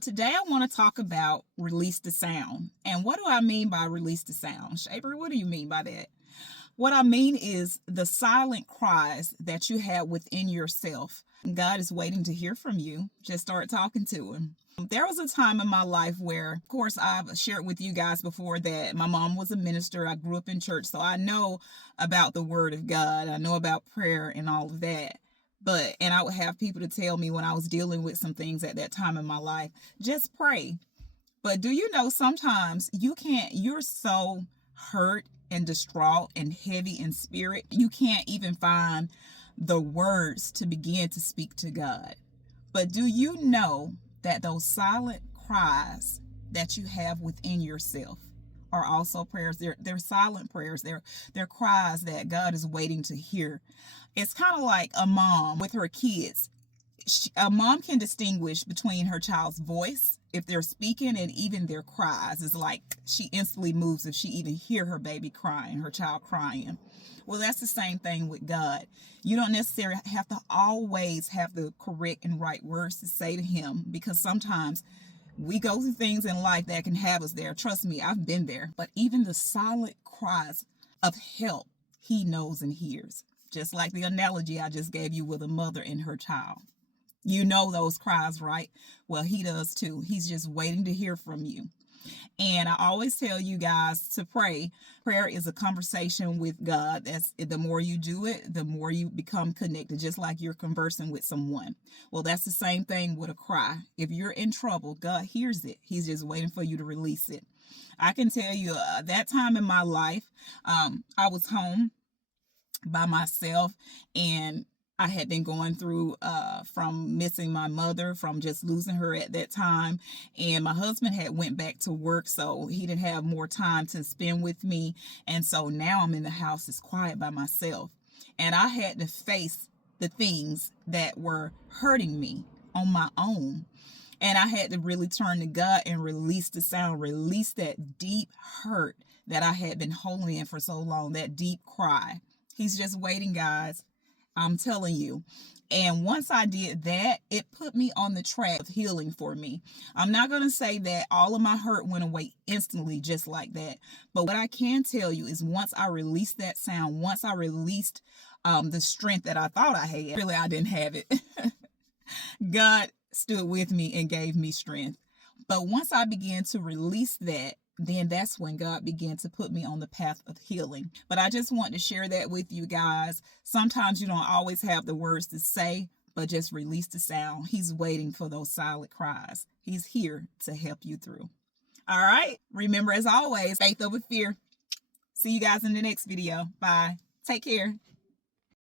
Today I want to talk about release the sound. And what do I mean by release the sound? Sha-Abria, what do you mean by that? What I mean is the silent cries that you have within yourself. God is waiting to hear from you. Just start talking to him. There was a time in my life where, of course, I've shared with you guys before that my mom was a minister. I grew up in church, so I know about the word of God. I know about prayer and all of that. And I would have people to tell me when I was dealing with some things at that time in my life, just pray. But do you know sometimes you're so hurt and distraught and heavy in spirit, you can't even find the words to begin to speak to God. But do you know that those silent cries that you have within yourself are also prayers? They're silent prayers. They're cries that God is waiting to hear. It's kind of like a mom with her kids. A mom can distinguish between her child's voice, if they're speaking, and even their cries. It's like she instantly moves if she even hear her baby crying, her child crying. Well, that's the same thing with God. You don't necessarily have to always have the correct and right words to say to him, because sometimes we go through things in life that can have us there. Trust me, I've been there. But even the silent cries of help, he knows and hears. Just like the analogy I just gave you with a mother and her child. You know those cries, right? Well, he does too. He's just waiting to hear from you. And I always tell you guys to pray. Prayer is a conversation with God. That's the more you do it, the more you become connected, just like you're conversing with someone. Well, that's the same thing with a cry. If you're in trouble, God hears it. He's just waiting for you to release it. I can tell you that time in my life, I was home by myself, and I had been going through from missing my mother, from just losing her at that time. And my husband had went back to work, so he didn't have more time to spend with me. And so now I'm in the house, it's quiet by myself. And I had to face the things that were hurting me on my own. And I had to really turn to God and release the sound, release that deep hurt that I had been holding in for so long, that deep cry. He's just waiting, guys. I'm telling you. And once I did that, it put me on the track of healing for me. I'm not going to say that all of my hurt went away instantly just like that. But what I can tell you is once I released that sound, once I released the strength that I thought I had, really I didn't have it. God stood with me and gave me strength. But once I began to release that, then that's when God began to put me on the path of healing. But I just want to share that with you guys. Sometimes you don't always have the words to say, but just release the sound. He's waiting for those silent cries. He's here to help you through. All right. Remember, as always, faith over fear. See you guys in the next video. Bye. Take care.